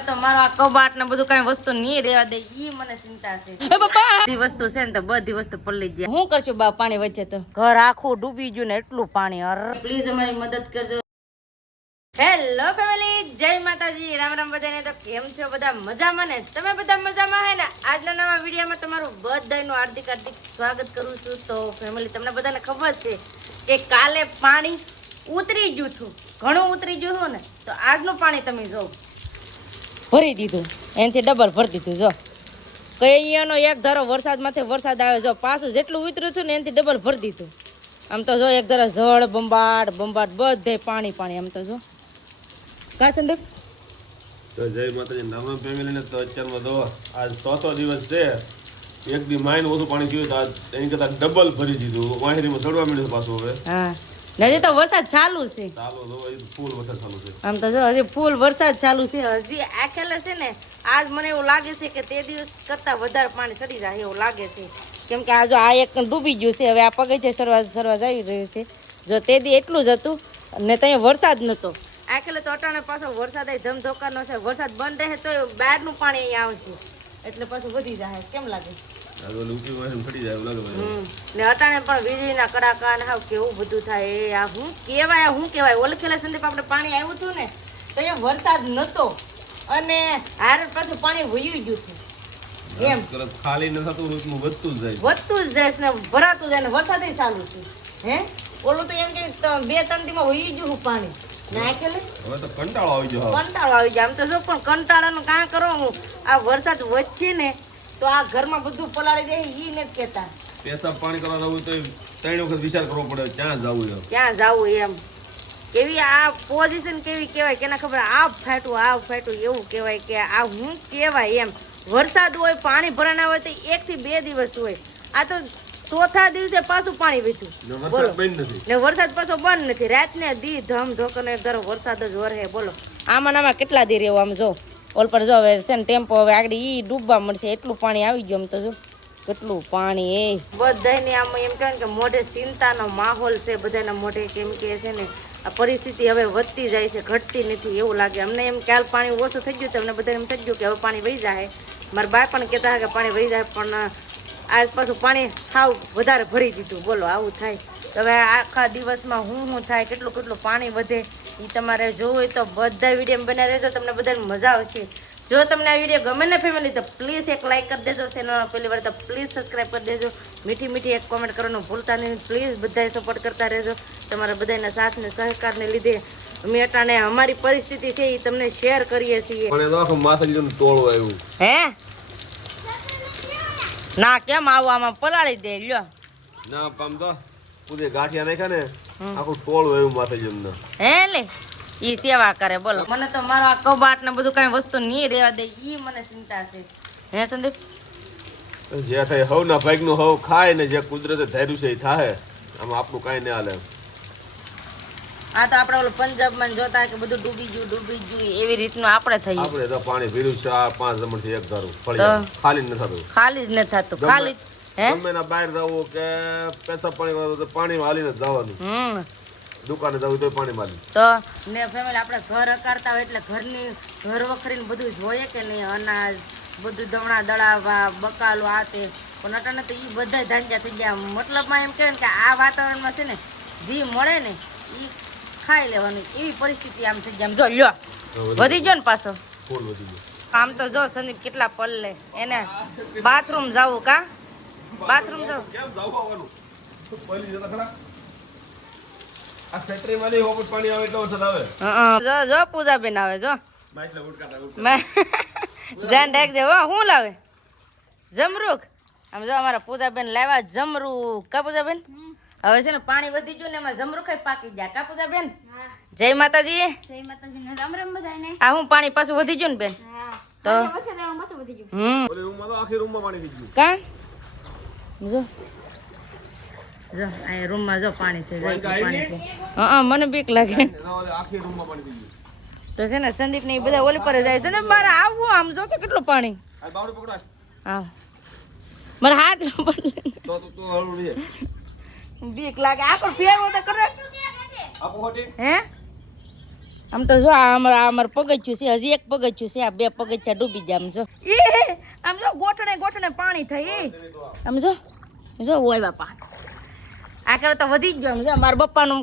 મને તો મારો આ કબાટ ને બધું કઈ વસ્તુ નહીં રહેવા દે ઈ મને ચિંતા છે. એ બાપા બધી વસ્તુ છે ને તો બધી વસ્તુ પલળી જાય. હું કરશું બા પાણી વચ્ચે તો ઘર આખું ડૂબી ગયું ને એટલું પાણી. અરે પ્લીઝ અમારી મદદ કરજો. હેલો ફેમિલી, જય માતાજી, રામ રામ બધાને. તો કેમ છો બધા? મજામાં ને? તમે બધા મજામાં હે ને? આજના નવા વિડીયોમાં તમારું બધાનું હાર્દિક સ્વાગત કરું છું. તો ફેમિલી, તમને બધાને ખબર છે કે કાલે પાણી ઉતરી ગયું હતું, ઘણું ઉતરી ગયું હતું ને. તો આજનું પાણી તમે જો ભરી દીધું, એનાથી ડબલ ભરી દીધું. જો કઈ અહીંયાનો એક ધારો વરસાદમાંથી વરસાદ આવે, જો પાછું જેટલું ઉતર્યું હતું ને એનાથી ડબલ ભરી દીધું. આમ તો જો એક ધારો જળ બંબાટ બંબાટ બધે પાણી પાણી. આમ તો જો તો જય માતાજી, નામ ફેમિલીને. તો અત્યારમાં તો આજ ચોથો દિવસ છે. એક દી માઇન ઓછું પાણી થયું તો આજ એની કરતા ડબલ ભરી દીધું. વાહિરીમાં ચડવા મળ્યું પાછું. હવે હા, હજી તો વરસાદ ચાલુ છે. ચાલો તો ફૂલ વરસાદ ચાલુ છે. આમ તો જો હજી ફૂલ વરસાદ ચાલુ છે. હજી આખેલે છે ને, આજ મને એવું લાગે છે કે તે દિવસ કરતા વધારે પાણી ચડી જાય એવું લાગે છે. કેમ કે આ જો આ એક ડૂબી ગયું છે. હવે આ પગથિયે સરવા આવી રહ્યું છે. જો તે દી એટલું જ હતું ને ત્યાં વરસાદ નહોતો. આખેલે તો અટાણે પાછો વરસાદ ધમધોકાનો છે. વરસાદ બંધ રહે તો બહારનું પાણી અહીંયા આવશે એટલે પાછું વધી જાય. કેમ લાગે? ને અટાણે પણ વીજળીના કડાકા ને હાવ કેવું બધું થાય. આ હું કેવાય ઓલખેલા સંદીપ આપણે પાણી આવ્યું હતું ને તો એ વરસાદ નતો અને હાર પાછું પાણી વયું ગયું હતું. એમ ખાલી ન થતું વધતું જ જાય ને ભરાતું જાય ને વરસાદ ચાલુ છે. હે ઓલું તો એમ કે 2-3 દીમાં વયું ગયું પાણી. કંટાળો આવી જાય. આમ તો જો પણ કંટાળાનું કાં કરો. આ વરસાદ વચ્ચે ને તો આ ઘરમાં બધું પલાળી દે ઈ નથી કેતા. પેશાબ પાણી કરવા જવું તો 3 વખત વિચાર કરવો પડે ક્યાં જવું એમ. કેવી આ પોઝિશન કેવી કહેવાય કે ના ખબર. આ ફાટું એવું કહેવાય કે આ હું કહેવાય એમ. વરસાદ હોય પાણી ભરાના હોય તો 1 થી 2 દિવસ હોય. આ તો ચોથા દિવસે પાછું પાણી વીઠું ને વરસાદ પાછો બંધ નથી. રાતને દી ધમ ધોકનો એક ધારો વરસાદ જ વરહે. બોલો આમાં કેટલા દી રહેવું? આમ જો ઓલ પર જો હવે છે ને ટેમ્પો હવે આગળ ઈ ડૂબવા મળશે એટલું પાણી આવી ગયું. આમ તો જો કેટલું પાણી. એ બધાને આમ એમ કહેવાય કે મોઢે ચિંતાનો માહોલ છે બધાના મોઢે. કેમ કે છે ને આ પરિસ્થિતિ હવે વધતી જાય છે, ઘટતી નથી એવું લાગે અમને. એમ કાલ પાણી ઓછું થઈ ગયું તો અમને બધાને એમ થઈ ગયું કે હવે પાણી વહી જાય. મારા બા પણ કહેતા કે પાણી વહી જાય, પણ આજ પાછું પાણી સાવ વધારે ભરી દીધું. બોલો આવું થાય. હવે આખા દિવસમાં હું થાય, કેટલું પાણી વધે એ તમારે જોવું હોય તો બધા વિડીયો બનાવી રહેજો. તમને બધાને મજા આવશે. જો તમને આ વિડીયો ગમે ને ફેમિલી તો પ્લીઝ એક લાઇક કરી દેજો. ચેનલમાં પહેલી વાર તો પ્લીઝ સબસ્ક્રાઈબ કરી દેજો. મીઠી એક કોમેન્ટ કરવાનું ભૂલતા નહીં. પ્લીઝ બધાએ સપોર્ટ કરતા રહેજો. તમારા બધાના સાથ ને સહકારને લીધે અમે અટાણે અમારી પરિસ્થિતિ છે એ તમને શેર કરીએ છીએ. હે ના કેમ આવું? આમાં પલાળી દે લ્યો ના પામ તો પૂરે ગાંઠિયા નાખ્યા ને આખું ટોળું એવું માથે જમને. હે લે ઈ સેવા કરે. બોલો મને તો મારો આ કબાટ ને બધું કઈ વસ્તુ નહીં રહેવા દે ઈ મને ચિંતા છે. હે સંદીપ? જે થાય હવ ના ભાગ નું હવ ખાય ને જે કુદરતે ધાર્યું છે એ થાય. આમાં આપણું કઈ નહીં હાલે. આ તો આપણે ઓલું પંજાબમાં જોતા કે બધું ડૂબી ગયું એવી રીતનું આપણે થઈ. આપણે તો પાણી ભર્યું 4-5 જમણ થી એક ધારું ખાલી જ ન થતું. ખાલી જ ન થતું. ખાલી ગમે ના બહાર જવું કે પેશાબ પાણી કરવું તો પાણીમાં હાલીને જવાનું. દુકાને જવું તો પાણી માં તો ને ફેમિલી આપણે ઘર અકારતા હોય એટલે ઘર વખરીને બધું જોઈએ કે નહીં. અનાજ બધું દવણા દળાવવા બકાલો આ તે. પણ અટાણે તો એ બધા ધાંજા થઈ ગયા. મતલબમાં એમ કહેવાય કે આ વાતાવરણમાં છે ને જે મળે ને એ ખાઈ લેવાનું એવી પરિસ્થિતિ આમ થઈ જાય. જો લ્યો વધી ગયો ને પાછો. આમ તો જો સંદીપ કેટલા પલ્લે એને બાથરૂમ જવું. કા બાથરૂમ જવું? જો પૂજાબેન આવે. જો ધ્યાન રાખજે હો. શું લાવે? જમરૂખ. આમ જો અમારા પૂજાબેન લાવ્યા જમરૂખ. કા પૂજાબેન? હવે છે ને પાણી વધી ગયું ને એમાં જમરૂખ પાકી ગયા. કા પૂજાબેન? જય માતાજી. રામ રામ બધાને. આ હું પાણી પાછું વધી ગયું ને બેન? તો કા જો જો આ રૂમમાં જો પાણી છે. પાણી છે. મને બીક લાગે તો છે ને સંદીપ ને બધા ઓલી પર જાય. સંદીપ મારે આવવું આમ જો તો કેટલું પાણી. હા મારે હાથ બીક લાગે. આ પણ ફેરવો તો કરો. હે આમ તો જો આ અમાર પગથિયું છે, હજી એક પગથિયું છે, આ બે પગથિયા ડૂબી ગયા. આમ જો આમ જો ગોઠણે ગોઠણે પાણી થઈ. આમ જો ઓય બાપા, આ કરે તો વધી જ ગયો. આમ જો મારા પપ્પાનું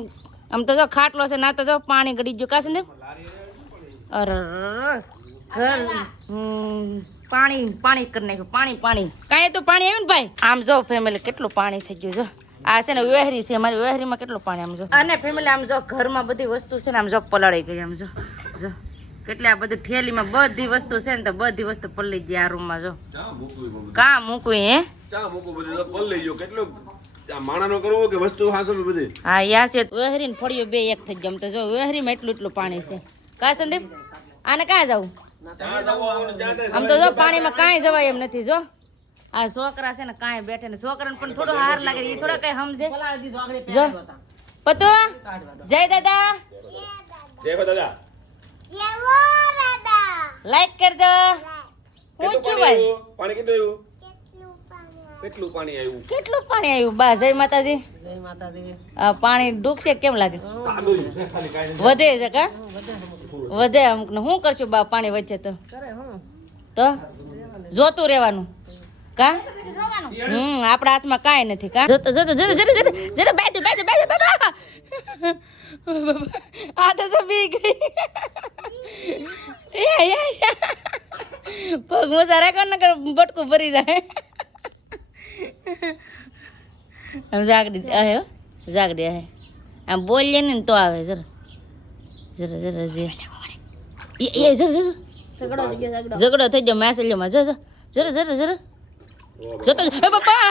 આમ તો જો ખાટલો છે ના તો જો પાણી ગળી ગયું. કાશે ને અરે ઘર પાણી પાણી કરી નાખ્યું. પાણી કાંઈ તો પાણી આવ્યું ને ભાઈ. આમ જો ફેમિલી કેટલું પાણી થઈ ગયું. જો આ છે ને વેહરી છે, અમારી વેહરીમાં કેટલું પાણી. આમ જો અને ફેમિલી આમ જો ઘરમાં બધી વસ્તુ છે ને આમ જો પલળી ગઈ. આમ જો કેટલી આ બધી ઠેલીમાં બધી વસ્તુ છે ને તો બધી વસ્તુ પલળી ગઈ આ રૂમમાં. જો કાં મૂકવી હે પલ્લી ગયો કેટલું માણાનો કરવો કે વસ્તુ હાસવી બધી. હા યા છે વેહરી ને ફળિયો બે એક થઈ ગયો. આમ તો જો વેહરીમાં એટલું પાણી છે. કા સંદીપ આને કાં જવું? આમ તો જો પાણીમાં કાંઈ જવાય એમ નથી. જો આ છોકરા છે ને કાંઈ બેઠે ને છોકરાને પણ થોડો હાર લાગે, એ થોડા કઈ સમજે. જો પતો જય દાદા, જય હો દાદા, લાઈક કરજો. હું છું ભાઈ, પાણી કેટલું આવ્યું? કેટલું પાણી આવ્યું? કેટલું પાણી આવ્યું? બા જય માતાજી. આ પાણી ડૂબશે કેમ લાગે? વધે છે કા? વધે અમુક ને. શું કરશું બા પાણી વચ્ચે? તો જોતું રહેવાનું કા? આપણા હાથમાં કાંઈ નથી કા? જોતો જરા બાજુ બાબા. આ તો જો બી ગઈ. પગ મોસા રાખો ને બટકું ભરી જાય. આમ જાગડી હે આમ બોલીએ ને તો આવે. જરા ઝઘડો થઈ ગયો મેસેજમાં. જરા જોતો બાપા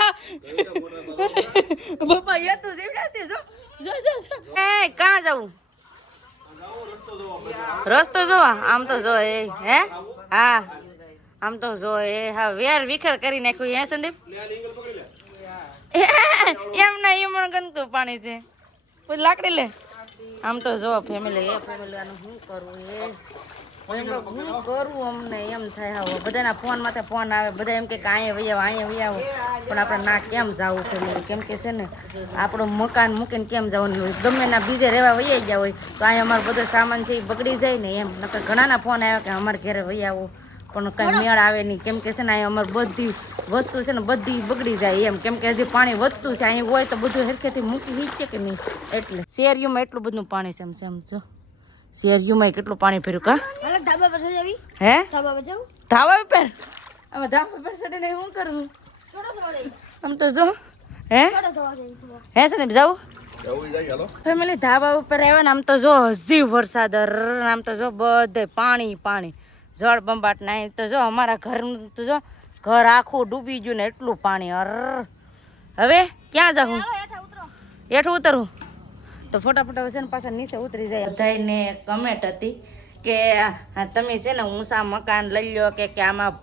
એ તું જીવડાશે. જો એ કાં જવું? રસ્તો જોવા. આમ તો જો એ હે હા આમ તો જો એ હા વેર વિખર કરી નાખ્યું. હે સંદીપ એમ ના એમ ગંદુ પાણી છે. કોઈ લાકડી લે. આમ તો જો ફેમિલી આનું શું કરવું હું કરું અમને એમ થાય. હવે બધાના ફોન માથે ફોન આવે, બધા એમ કે અહીંયા વહી આવો પણ આપણે ના કેમ જવું ફેમિલી? કેમ કે છે ને આપણું મકાન મૂકીને કેમ જવાનું હોય? ગમે ના બીજે રહેવા વહી ગયા હોય તો અહીંયા અમારો બધો સામાન છે એ બગડી જાય ને એમ. નકર ઘણાના ફોન આવ્યા કે અમારે ઘરે વહી આવો પણ કાંઈ મેળ આવે નહીં. કેમ કે છે ને અહીંયા અમારે બધી વસ્તુ છે ને બધી બગડી જાય એમ. કેમ કે હજી પાણી વધતું છે. અહીં હોય તો બધું હરખેથી મૂકી હીચે કે નહીં. એટલે શેરીઓમાં એટલું બધું પાણી છે. એમ જો શેરીઓમાં કેટલું પાણી ભર્યું કા? ધાબા પર જવી? હે ધાબા પર જવું? ધાબા પર? અમે ધાબા પર ચડીને શું કરવું? આમ તો જો હે સંદીપ જાવું ફેમિલી ધાબા ઉપર આવ્યા ને આમ તો જો હજી વરસાદ. આમ તો જો બધે પાણી જળ બંબાટ ના. તો જો અમારા ઘરનું તો જો ઘર આખું ડૂબી ગયું ને એટલું પાણી. હવે ક્યાં જાઉં? હેઠું ઉતરવું તો ફટાફટ હવે છે ને પાછા નીચે ઉતરી જાય. બધાને કમેન્ટ હતી કે તમે છે ને ઊંચા મકાન લઈ લો કે આમાં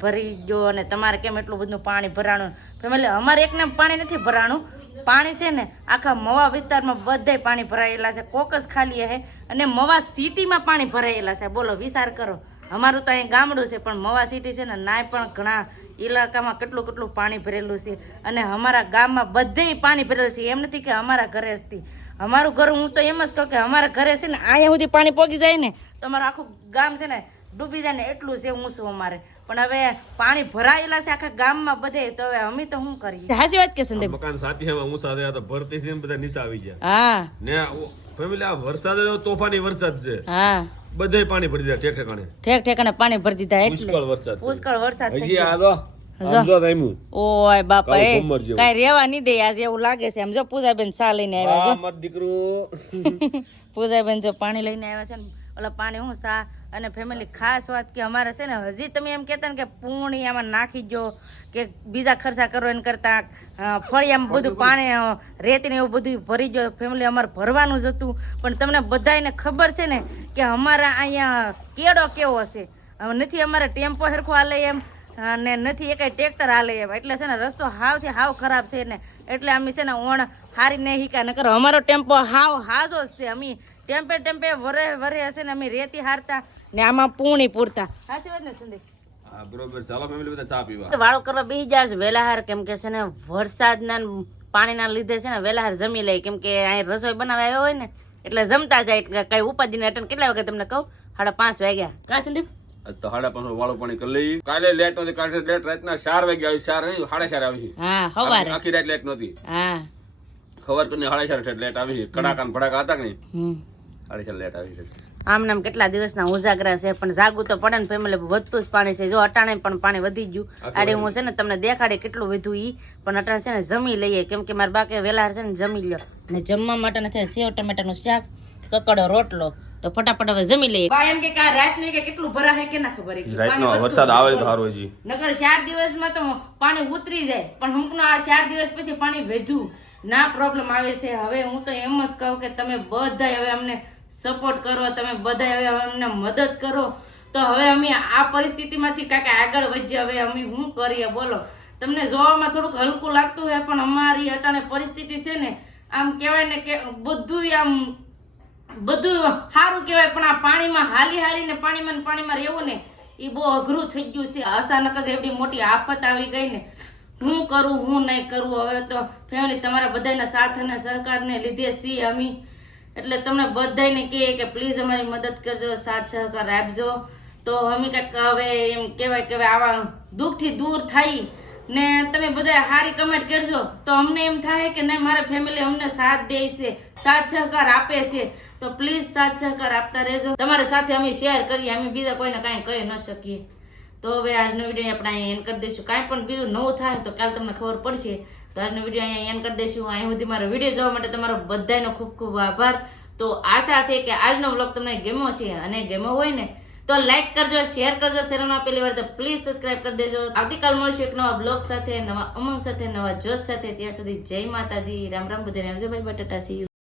ભરી ગયો અને તમારે કેમ એટલું બધું પાણી ભરાણું? ફેમિલી અમારે એકને પાણી નથી ભરાણું. પાણી છે ને આખા મવા વિસ્તારમાં બધે પાણી ભરાયેલા છે. કોકસ ખાલી છે અને મવા સિટીમાં પાણી ભરાયેલા છે. બોલો વિચાર કરો. અમારું તો અહીં ગામડું છે પણ મવા સિટી છે ને નાય પણ ઘણા ઇલાકામાં કેટલું પાણી ભરેલું છે. અને અમારા ગામમાં બધે પાણી ભરેલું છે. એમ નથી કે અમારા ઘરે જ અમારું ઘર, હું તો એમ જ કહું કે અમારા ઘરે છે ને અહીંયા સુધી પાણી પોગી જાય ને તો અમારું આખું ગામ છે ને ડૂબી જાય ને એટલું છે ઊંચું અમારે. પણ હવે પાણી ભરાયેલા છે આખા ગામમાં બધે. તો હવે અમે તો શું કરીએ? સાચી વાત કે સંદીપ? મકાન સાથીમાં ઊંચા થયા તો ભરતી છે બધા નીચે આવી ગયા. હા ને ફેમિલી આ વરસાદ તોફાની વરસાદ છે. હા બધે પાણી ભરી દીધા ઠેકાણે પાણી ભરી દીધા. એટલે પુષ્કળ વરસાદ થઈ ગયો. ઓય બાપા એ કઈ રેવા નહીં દે. આજે એવું લાગે છે. આમ જો પૂજાબેન ચા લઈને આવ્યા છે. દીકરું પૂજાબેન જો પાણી લઈને આવ્યા છે ને ઓલા પાણી હું ચા. અને ફેમિલી ખાસ વાત કે અમારે છે ને હજી તમે એમ કહેતા ને કે પૂણી આમાં નાખી દો કે બીજા ખર્ચા કરો એને કરતા ફળિયામાં બધું પાણી રેતીને એવું બધું ભરી ગયો. ફેમિલી અમારે ભરવાનું જ હતું પણ તમને બધાને ખબર છે ને કે અમારા અહીંયા કેળો કેવો હશે. નથી અમારે ટેમ્પો સરખો હાલે એમ અને નથી એ કાંઈ ટ્રેક્ટર હાલે એમ. એટલે છે ને રસ્તો હાવ ખરાબ છે ને એટલે અમે છે ને ઓણ હારી નહીં હિકા નકર અમારો ટેમ્પો હાજો જ છે. અમે ટેમ્પે વરે હશે ને અમે રેતી હારતા ને આમાં પૂણી પૂરતા. સાચી વાત ને સંદીપ? હા બરોબર. ચાલો ફેમિલી બધા ચા પીવા. વાળો કરવા બેસી જાય છે વેલાહાર. કેમ કે છે ને વરસાદના પાણીના લીધે છે ને વેલાહાર જમી લે. કેમ કે અહીં રસોઈ બનાવવા આવ્યો હોય ને એટલે જમતા જાય એટલે કઈ ઉપાધિને અટન કેટલા વાગે તમને કહું 5:30 વાગ્યા કા સંદીપ તો 5:30 વાળું પાણી કરી લઈ. કાલે લેટ નહોતી, કાલે લેટ રાતના 4 વાગે આવી, 4 નહીં 4:30 આવી. હા સવારે આખી રાત લેટ નહોતી, હા ખબર કરીને 4:30 લેટ આવી. કડાકા ને ભડાકા હતા કે નહીં, હમ 4:30 લેટ આવી. આમ નામ કેટલા દિવસના ઉજાગરા છે પણ જાગું તો પડે ને ફેમિલી વધતું જ પાણી છે. જો અટાણે પણ પાણી વધી ગયું. આડે હું છે ને તમને દેખાડે કેટલું વધ્યું ઈ પણ અટાણે છે ને જમી લઈએ કેમ કે મારા બાકે વેલા છે ને જમી લ્યો ને જમવા માટે છે સેવ ટમેટાનું શાક કકડો રોટલો તો ફટાફટ હવે જમી લઈએ. બા એમ કે આ રાત નું કે કેટલું ભરા હે કે ના ખબર હે રાતનો વરસાદ આવે તો સારું હજી. નકર 4 દિવસમાં તો પાણી ઉતરી જાય પણ હમણાં આ 4 દિવસ પછી પાણી વધ્યું ના પ્રોબ્લેમ આવે છે. હવે હું તો એમ જ કહું કે તમે બધા હવે અમને સપોર્ટ કરો, તમે બધા હવે અમને મદદ કરો તો હવે અમે આ પરિસ્થિતિમાંથી કાંઈક આગળ વધીએ. હવે અમે શું કરીએ બોલો? તમને જોવામાં થોડુંક હલકું લાગતું હોય પણ અમારી અટાણે પરિસ્થિતિ છે ને આમ કહેવાય ને કે બધું સારું કહેવાય પણ આ પાણીમાં હાલીને પાણીમાં રહેવું ને એ બહુ અઘરું થઈ ગયું છે. અચાનક જ એવડી મોટી આફત આવી ગઈ ને હું કરું હું નહીં કરવું. હવે તો ફેમિલી તમારા બધાના સાથ અને સહકારને લીધે છીએ અમે એટલે તમને બધાને કહે કે પ્લીઝ અમારી મદદ કરજો, સાથ સહકાર આપજો તો અમે કંઈક હવે એમ કહેવાય કે આવા દુઃખથી દૂર થઈ ને તમે બધા સારી કમેન્ટ કરજો તો અમને એમ થાય કે નહીં મારા ફેમિલી અમને સાથ દે છે, સાથ સહકાર આપે છે તો પ્લીઝ સાથ સહકાર આપતા રહેજો. તમારી સાથે અમે શેર કરીએ, અમે બીજા કોઈને કાંઈ કહી ન શકીએ. તો હવે આજનો વિડીયો આપણે અહીંયા એન્ડ કરી દઈશું. કાંઈ પણ બીજું નવું થાય તો કાલે તમને ખબર પડશે. તો આજનો વિડીયો અહીંયા એન્ડ કરી દઈશું. અહીં સુધી મારો વિડીયો જોવા માટે તમારો બધાનો ખૂબ ખૂબ આભાર. તો આશા છે કે આજનો વ્લોગ તમને ગમ્યો છે અને ગમ્યો હોય ને તો લાઈક કરજો, શેર કરજો, ચેનલમાં પહેલી વાર તો પ્લીઝ સબસ્ક્રાઇબ કરી દેજો. આવતીકાલ મળશું એક નવા બ્લોગ સાથે, નવા ઉમંગ સાથે, નવા જોશ સાથે. ત્યાં સુધી જય માતાજી, રામ રામ, બધાને આવજો ભાઈ, બટાટા સી યુ.